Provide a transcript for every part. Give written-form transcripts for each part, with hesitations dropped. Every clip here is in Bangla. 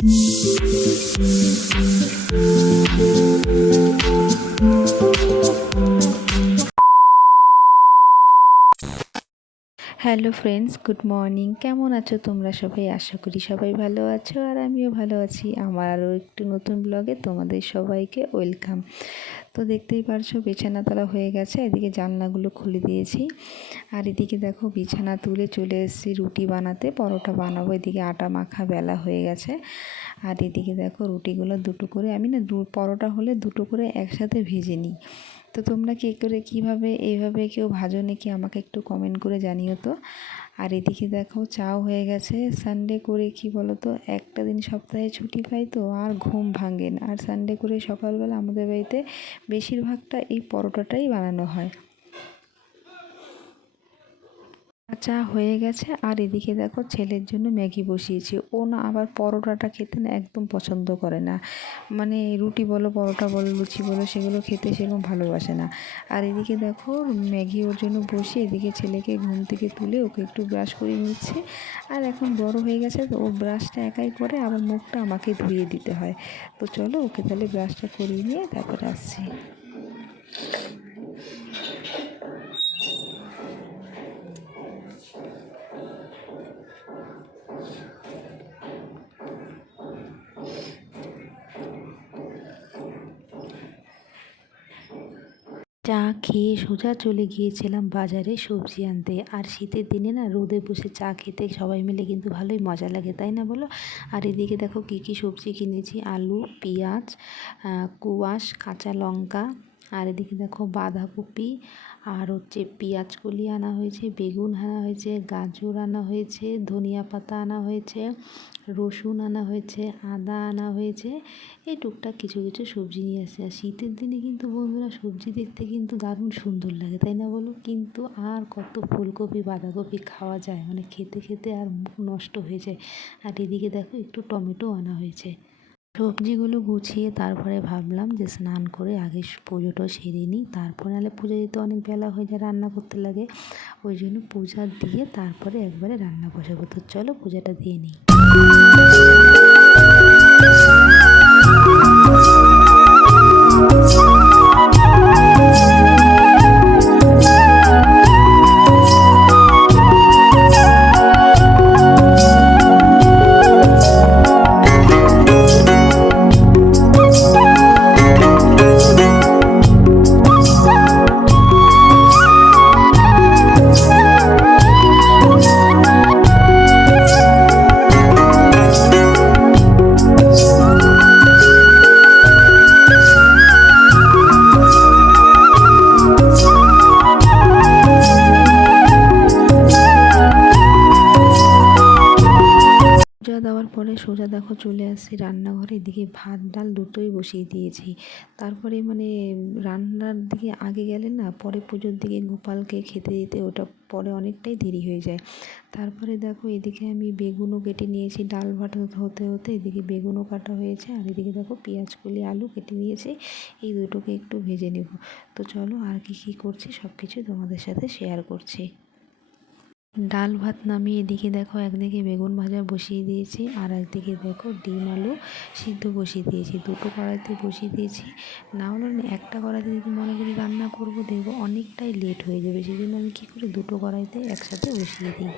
Hello friends, good morning. কেমন আছো তোমরা সবাই? আশা করি সবাই ভালো আছো, আর আমিও ভালো আছি। আমার আরও একটু নতুন ব্লগে তোমাদের সবাইকে ওয়েলকাম। তো দেখতেই পারছো বিছানা তোলা হয়ে গেছে, এদিকে জানলাগুলো খুলে দিয়েছি, আর এদিকে দেখো বিছানা তুলে চলে এসেছি রুটি বানাতে, পরোটা বানাবো। এদিকে আটা মাখা বেলা হয়ে গেছে, আর এদিকে দেখো রুটিগুলো দুটো করে আমি না পরোটা হলে দুটো করে একসাথে ভেজে নিই। তো তোমরা কী করে কীভাবে এইভাবে কেউ ভাজো নাকি আমাকে একটু কমেন্ট করে জানিও তো। আর এদিকে দেখো চাও হয়ে গেছে। সানডে করে কি বলো তো, একটা দিন সপ্তাহে ছুটি পাই তো আর ঘুম ভাঙে না। আর সানডে করে সকালবেলা আমাদের বাড়িতে বেশিরভাগটা এই পরোটাটাই বানানো হয়। চা হয়ে গেছে, আর এদিকে দেখো ছেলের জন্য ম্যাগি বসিয়েছি। ও না আবার পরোটাটা খেতে না একদম পছন্দ করে না, মানে রুটি বলো পরোটা বলো লুচি বলো সেগুলো খেতে সেরকম ভালোবাসে না। আর এদিকে দেখো ম্যাগি ওর জন্য বসিয়ে এদিকে ছেলেকে ঘুম থেকে তুলে ওকে একটু ব্রাশ করে নিচ্ছে। আর এখন বড় হয়ে গেছে তো ও ব্রাশটা একাই করে, আবার মুখটা আমাকে ধুয়ে দিতে হয়। তো চলো ওকে তাহলে ব্রাশটা করিয়ে নিয়ে তারপরে আসছি। চা খেয়ে সোজা চলে গিয়েছিলাম বাজারে সবজি আনতে। আর শীতের দিনে না রোদে বসে চা খেতে সবাই মিলে কিন্তু ভালোই মজা লাগে, তাই না বলো? আর এদিকে দেখো কী কী সবজি কিনেছি: আলু, পেঁয়াজ, কোয়াশ, কাঁচা লঙ্কা, আর এদিকে দেখো বাঁধাকপি, আর হচ্ছে পেঁয়াজ কলি আনা হয়েছে, বেগুন আনা হয়েছে, গাজর আনা হয়েছে, ধনিয়া পাতা আনা হয়েছে, রসুন আনা হয়েছে, আদা আনা হয়েছে। এই টুকটাক কিছু কিছু সবজি নিয়ে আসছে। আর শীতের দিনে কিন্তু বন্ধুরা সবজি দেখতে কিন্তু দারুণ সুন্দর লাগে, তাই না বলো? কিন্তু আর কত ফুলকপি বাঁধাকপি খাওয়া যায়, মানে খেতে খেতে আর মুখ নষ্ট হয়ে যায়। আর এদিকে দেখো একটু টমেটো আনা হয়েছে। সবজিগুলো গুছিয়ে তারপরে ভাবলাম যে স্নান করে আগে পুজোটা সেরে নিই, তারপরে নাহলে পুজো দিতে অনেক বেলা হয়ে যায়, রান্না করতে লাগে। ওই জন্য পূজা দিয়ে তারপরে একবারে রান্না বসাবো। তো চলো পূজাটা দিয়ে নিই। পূজা দেওয়ার পরে সোজা দেখো চলে আসছি রান্নাঘরে। এদিকে ভাত ডাল দুটোই বসিয়ে দিয়েছি। তারপরে মানে রান্নার দিকে আগে গেলে না পরে পুজোর দিকে গোপালকে খেতে দিতে ওটা পরে অনেকটাই দেরি হয়ে যায়। তারপরে দেখো এদিকে আমি বেগুনও কেটে নিয়েছি, ডাল ভাত হতে হতে এদিকে বেগুনও কাটা হয়েছে। আর এদিকে দেখো পেঁয়াজ কলি আলু কেটে নিয়েছি, এই দুটোকে একটু ভেজে নেব। তো চলো আর কি করছি সব কিছু তোমাদের সাথে শেয়ার করছি। ডাল ভাত নামিয়ে এদিকে দেখো একদিকে বেগুন ভাজা বসিয়ে দিয়েছি, আর একদিকে দেখো ডিম আলু সিদ্ধ বসিয়ে দিয়েছি। দুটো কড়াইতে বসিয়ে দিয়েছি, না হলে একটা কড়াইতে যদি মনে করি রান্না করব দেখবো অনেকটাই লেট হয়ে যাবে, সেই জন্য আমি কী করি দুটো কড়াইতে একসাথে বসিয়ে দিই।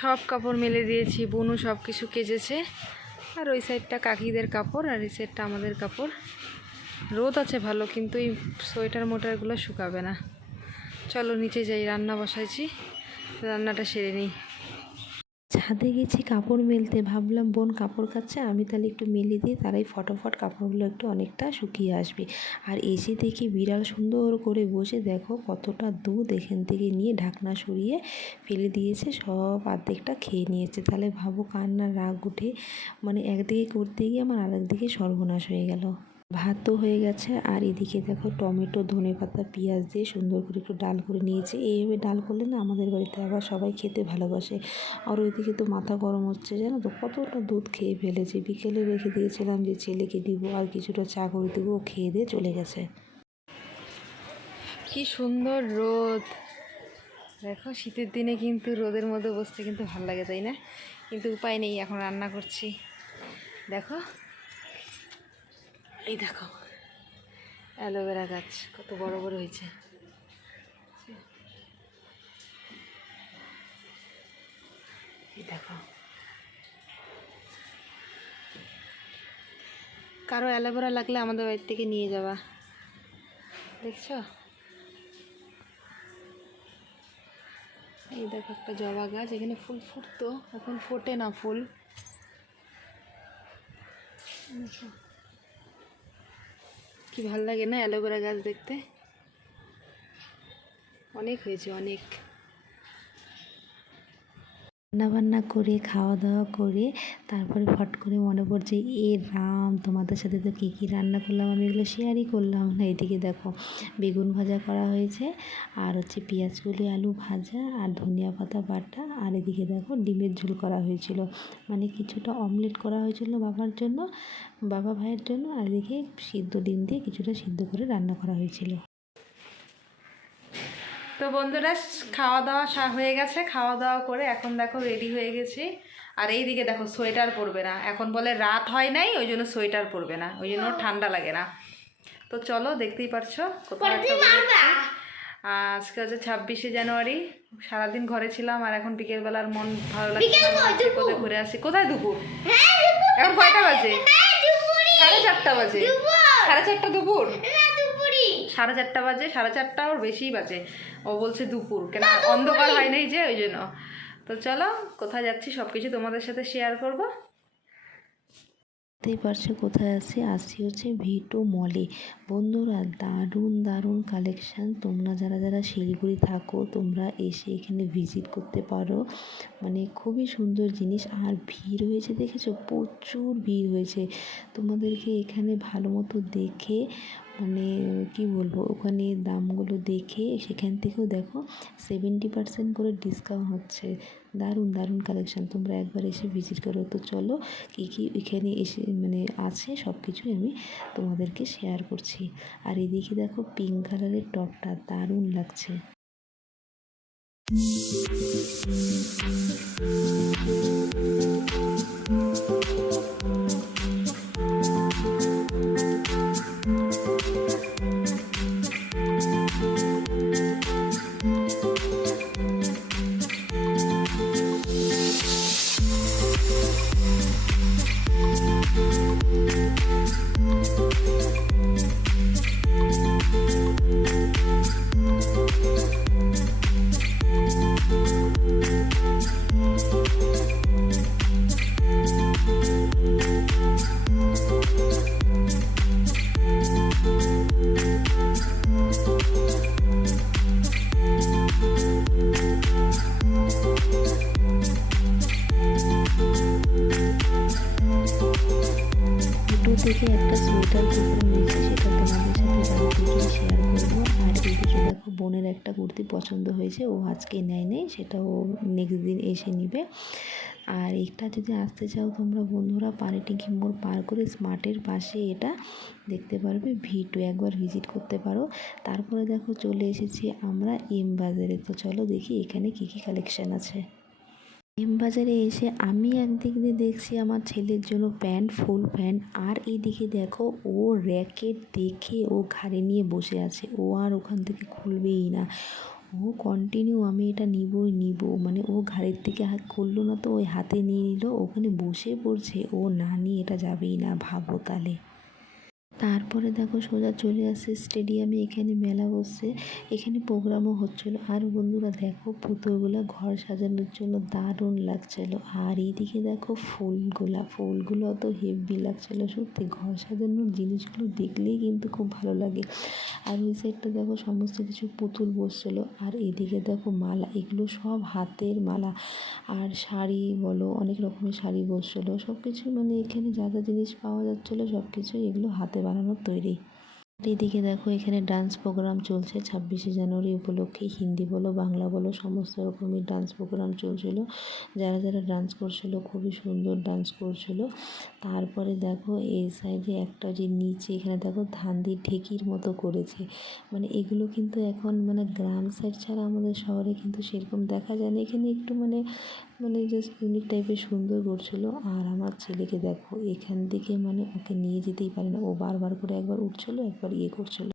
সব কাপড় মেলে দিয়েছি, বুনু সব কিছু কেচেছে। আর ওই সাইডটা কাকিদের কাপড় আর এই সাইডটা আমাদের কাপড়। রোদ আছে ভালো, কিন্তু এই সোয়েটার মোটারগুলো শুকাবে না। চলো নিচে যাই, রান্না বসাইছি, রান্নাটা সেরে নিই। ছাদে গেছি কাপড় মেলতে, ভাবলাম বোন কাপড় কাচ্ছে, আমি তাহলে একটু মেলে দিই, তারাই ফটোফট কাপড়গুলো একটু অনেকটা শুকিয়ে আসবে। আর এসে দেখি বিড়াল সুন্দর করে বসে, দেখো কতটা দুধ এখান থেকে নিয়ে ঢাকনা সরিয়ে ফেলে দিয়েছে, সব অর্ধেকটা খেয়ে নিয়েছে। তাহলে ভাবো কার না রাগ উঠে, মানে একদিকে করতে গিয়ে আমার আরেকদিকে সর্বনাশ হয়ে গেল। ভাতও হয়ে গেছে, আর এদিকে দেখো টমেটো, ধনেপাতা, পেঁয়াজ দিয়ে সুন্দর করে একটু ডাল করে নিয়েছি। এইভাবে ডাল করলে না আমাদের বাড়িতে আবার সবাই খেতে ভালোবাসে। আর ওইদিকে তো মাথা গরম হচ্ছে, জানো তো কতটা দুধ খেয়ে ফেলেছে। বিকেলে রেখে দিয়েছিলাম যে ছেলেকে দিব, আর কিছুটা চা করে দেবো, ও খেয়ে দিয়ে চলে গেছে। কি সুন্দর রোদ দেখো, শীতের দিনে কিন্তু রোদের মধ্যে বসতে কিন্তু ভালো লাগে, তাই না? কিন্তু উপায় নেই, এখন রান্না করছি। দেখো এই দেখো অ্যালোভেরা গাছ কত বড় বড় হয়েছে। এই দেখো, কারো অ্যালোভেরা লাগলে আমাদের বাড়ি থেকে নিয়ে যাবা, দেখছো? এই দেখো একটা জবা গাছ, এখানে ফুল ফুটতো, এখন ফোটে না ফুল। কি ভাল লাগে না অ্যালোভেরা গাছ দেখতে, অনেক হয়েছে অনেক। রান্নাবান্না করে খাওয়া দাওয়া করে তারপরে ফট করে মনে পড়ছে, এ রাম তোমাদের সাথে তো কী কী রান্না করলাম, আমি এগুলো শেয়ারই করলাম না। এদিকে দেখো বেগুন ভাজা করা হয়েছে, আর হচ্ছে পেঁয়াজ কলি আলু ভাজা, আর ধনিয়া পাতা বাটা, আর এদিকে দেখো ডিমের ঝোল করা হয়েছিল, মানে কিছুটা অমলেট করা হয়েছিল বাবার জন্য, বাবা ভাইয়ের জন্য, আর এদিকে সিদ্ধ ডিম দিয়ে কিছুটা সিদ্ধ করে রান্না করা হয়েছিল। তো বন্ধুরা খাওয়া দাওয়া হয়ে গেছে, খাওয়া দাওয়া করে এখন দেখো রেডি হয়ে গেছি। আর এই দিকে দেখো সোয়েটার পরবে না, এখন বলে রাত হয় নাই ওই জন্য সোয়েটার পরবে না, ওই জন্য ঠান্ডা লাগে না। তো চলো দেখতেই পারছো কোথাও একটা বেরোচ্ছি। আজকে হচ্ছে 26শে জানুয়ারি, সারাদিন ঘরে ছিলাম, আর এখন বিকেলবেলার মন ভালো লাগছে, কোথায় ঘুরে আসি। কোথায় দুপুর? এখন কয়টা বাজে? 4:30 বাজে। 4:30 দুপুর? 4:30 বাজে, 4:30 ওর বেশিই বাজে। ও বলছে দুপুর, কেন অন্ধকার হয় নাই যে, ওই জন্য। তো চলো কোথায় যাচ্ছি সব কিছু তোমাদের সাথে শেয়ার করবো। দেখতেই পারছো কোথায় আসছি হচ্ছে V2 মলে। বন্ধুরা দারুণ দারুণ কালেকশান, তোমরা যারা যারা শিলিগুড়ি থাকো তোমরা এসে এখানে ভিজিট করতে পারো, মানে খুবই সুন্দর জিনিস। আর ভিড় হয়েছে দেখেছো, প্রচুর ভিড় হয়েছে। তোমাদেরকে এখানে ভালো মতো দেখে, মানে কি বলবো, ওখানে দামগুলো দেখে সেখান থেকেও দেখো 70% করে ডিসকাউন্ট হচ্ছে। দারুণ দারুণ কালেকশান, তোমরা একবার এসে ভিজিট করো। তো চলো কী কী এখানে এসে মানে আছে সব কিছুই আমি তোমাদেরকে শেয়ার করছি। আর এদিকে দেখো পিঙ্ক কালারের টপটা দারুণ লাগছে। থেকে একটা সোয়েটার কুর্তি নিয়েছি, সেটা তোমাদের সাথে বাড়িতে গিয়ে শেয়ার করবো। আর এদিকে দেখো বোনের একটা কুর্তি পছন্দ হয়েছে, ও আজকে নেয়, সেটা ও নেক্সট দিন এসে নিবে। আর এটা যদি আসতে চাও তোমরা বন্ধুরা, পানিট্যাঙ্কি মোড় পার করে স্মার্টের পাশে এটা দেখতে পারবে V2, একবার ভিজিট করতে পারো। তারপরে দেখো চলে এসেছি আমরা এম বাজারে। তো চলো দেখি এখানে কী কী কালেকশান আছে। এম বাজারে এসে আমি একদিক দিয়ে দেখছি আমার ছেলের জন্য প্যান্ট, ফুল প্যান্ট, আর এইদিকে দেখো ও র্যাকেট দেখে ও ঘাড়ে নিয়ে বসে আছে, ও আর ওখান থেকে খুলবেই না। ও কন্টিনিউ আমি এটা নিবই নিব, মানে ও ঘাড়ের থেকে হাত করলো না তো ওই হাতে নিয়ে নিল, ওখানে বসে পড়ছে, ও না নিয়ে এটা যাবেই না, ভাবো তাহলে। তারপরে দেখো সোজা চলে আসছে স্টেডিয়ামে, এখানে মেলা বসছে, এখানে প্রোগ্রামও হচ্ছিলো। আর বন্ধুরা দেখো পুতুলগুলো ঘর সাজানোর জন্য দারুণ লাগছিলো। আর এইদিকে দেখো ফুলগুলো তো হেভি লাগছিলো, সত্যি ঘর সাজানোর জিনিসগুলো দেখলেই কিন্তু খুব ভালো লাগে। আর ওই সাইডটা দেখো সমস্ত কিছু পুতুল বসছিলো। আর এদিকে দেখো মালা, এগুলো সব হাতের মালা। আর শাড়ি বলো, অনেক রকমের শাড়ি বসছিলো, সব কিছু মানে এখানে যা যা জিনিস পাওয়া যাচ্ছিলো সব কিছুই এগুলো হাতে বানানোর তৈরি। এদিকে দেখো এখানে ডান্স প্রোগ্রাম চলছে 26শে জানুয়ারি উপলক্ষে, হিন্দি বলো বাংলা বলো সমস্ত রকমের ডান্স প্রোগ্রাম চলছিল। যারা যারা ডান্স করছিল খুবই সুন্দর ডান্স করছিল। তারপরে দেখো এই সাইডে একটা যে নিচে এখানে দেখো ধান দিয়ে ঢেকির মতো করেছে, মানে এগুলো কিন্তু এখন মানে গ্রাম সাইড ছাড়া আমাদের শহরে কিন্তু সেরকম দেখা যায় না। এখানে একটু মানে জাস্ট ইউনিক টাইপের সুন্দর করছিল। আর আমার ছেলেকে দেখো এখান থেকে মানে ওকে নিয়ে যেতেই পারে না, ও বারবার করে একবার উঠছিল একবার ইয়ে করছিল।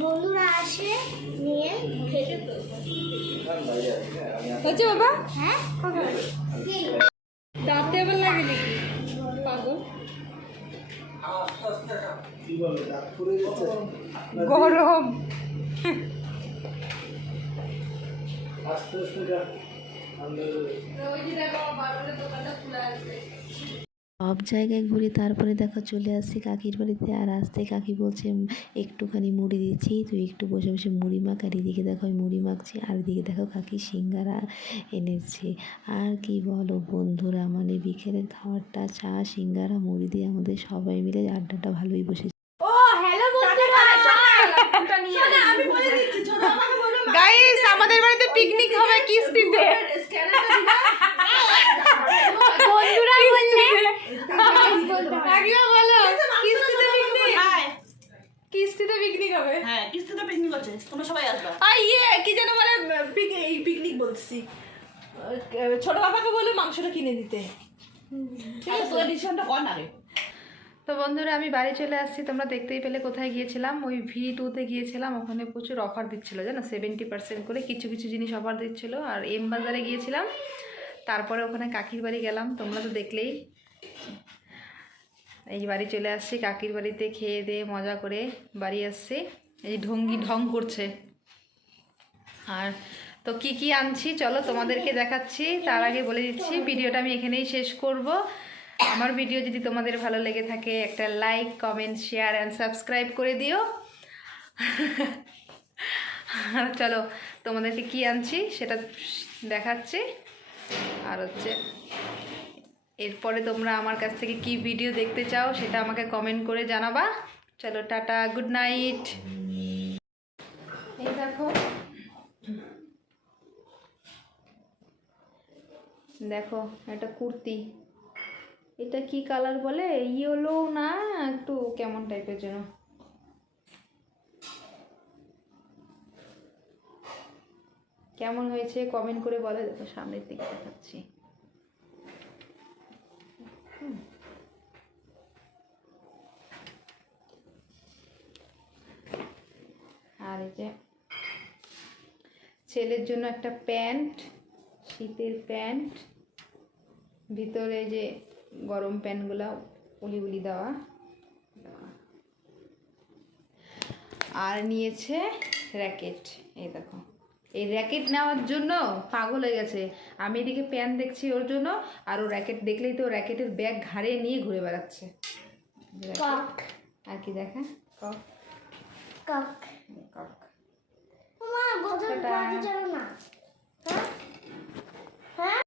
বন্ধুরা আসে নিয়ে খেতে তো হচ্ছে বাবা, হ্যাঁ দাঁতে আবার লাগে নাকি পাগল? গরম সব জায়গায় ঘুরে তারপরে দেখো চলে আসছি কাকির বাড়িতে। আর আসতে কাকি বলছে একটুখানি মুড়ি দিচ্ছি, তুই একটু বসে বসে মুড়ি মাখ। আর এদিকে দেখো আমি মুড়ি মাখছি, আর এদিকে দেখো কাকি সিঙ্গারা এনেছে। আর কি বলো বন্ধুরা, মানে বিকেলের খাবারটা চা সিঙ্গারা মুড়ি দিয়ে আমাদের সবাই মিলে আড্ডাটা ভালোই বসেছে। ও হ্যালো বন্ধুরা আমি বলে দিচ্ছি, ছোট আমাকে বলো গাইস আমাদের বাড়িতে পিকনিক হবে কিস্তিতে। বন্ধুরা বললে একবার বলো কিস্তিতে পিকনিক, কিস্তিতে পিকনিক হবে। হ্যাঁ কিস্তিতে পিকনিক হচ্ছে, তোমরা সবাই আসবা। আর ইয়ে কি যেন বলে পিকনিক বলছি, ছোট বাবাকে বলে মাংসটা কিনে দিতে। ঠিক আছে তোরা ডিসিশনটা কর না রে। তো বন্ধুরা আমি বাড়ি চলে আসছি, তোমরা দেখতেই পেলে কোথায় গিয়েছিলাম, ওই V2-তে গিয়েছিলাম। ওখানে প্রচুর অফার দিচ্ছিলো জানো, 70% করে কিছু কিছু জিনিস অফার দিচ্ছিলো। আর এম বাজারে গিয়েছিলাম, তারপরে ওখানে কাকির বাড়ি গেলাম, তোমরা তো দেখলেই। এই বাড়ি চলে আসছি, কাকির বাড়িতে খেয়ে দিয়ে মজা করে বাড়ি আসছি। এই ঢং করছে। আর তো কি কি আনছি চলো তোমাদেরকে দেখাচ্ছি। তার আগে বলে দিচ্ছি ভিডিওটা আমি এখানেই শেষ করব। আমার ভিডিও যদি তোমাদের ভালো লেগে থাকে একটা like comment share and subscribe করে দিও। চলো তোমাদেরকে কি আনছি সেটা দেখাচ্ছি। আর হচ্ছে এরপরে তোমরা আমার কাছ থেকে কি ভিডিও দেখতে চাও সেটা আমাকে কমেন্ট করে জানাবা। চলো টাটা, গুড নাইট। এই দেখো দেখো একটা কুর্তি, এটা কি কালার বলে, ইয়েলো না একটু কেমন টাইপের যেন। কেমন হয়েছে কমেন্ট করে বলে। দেখো সামনের দিকে দেখাচ্ছি। আর এই যে ছেলের জন্য একটা প্যান্ট, শীতের প্যান্ট, ভিতরে যে গরম প্যান্টগুলো উলি দেওয়া। আর নিয়েছে র্যাকেট। এই দেখো এই র্যাকেট নেওয়ার জন্য পাগল হয়ে গেছে। আমি এদিকে প্যান্ট দেখছি ওর জন্য, আর ও র্যাকেট দেখলেই তো র্যাকেটের ব্যাগ ঘাড়ে নিয়ে ঘুরে বেড়াচ্ছে। আর কি দেখা কক কক কক। মা বোতল টাটা। না হ্যাঁ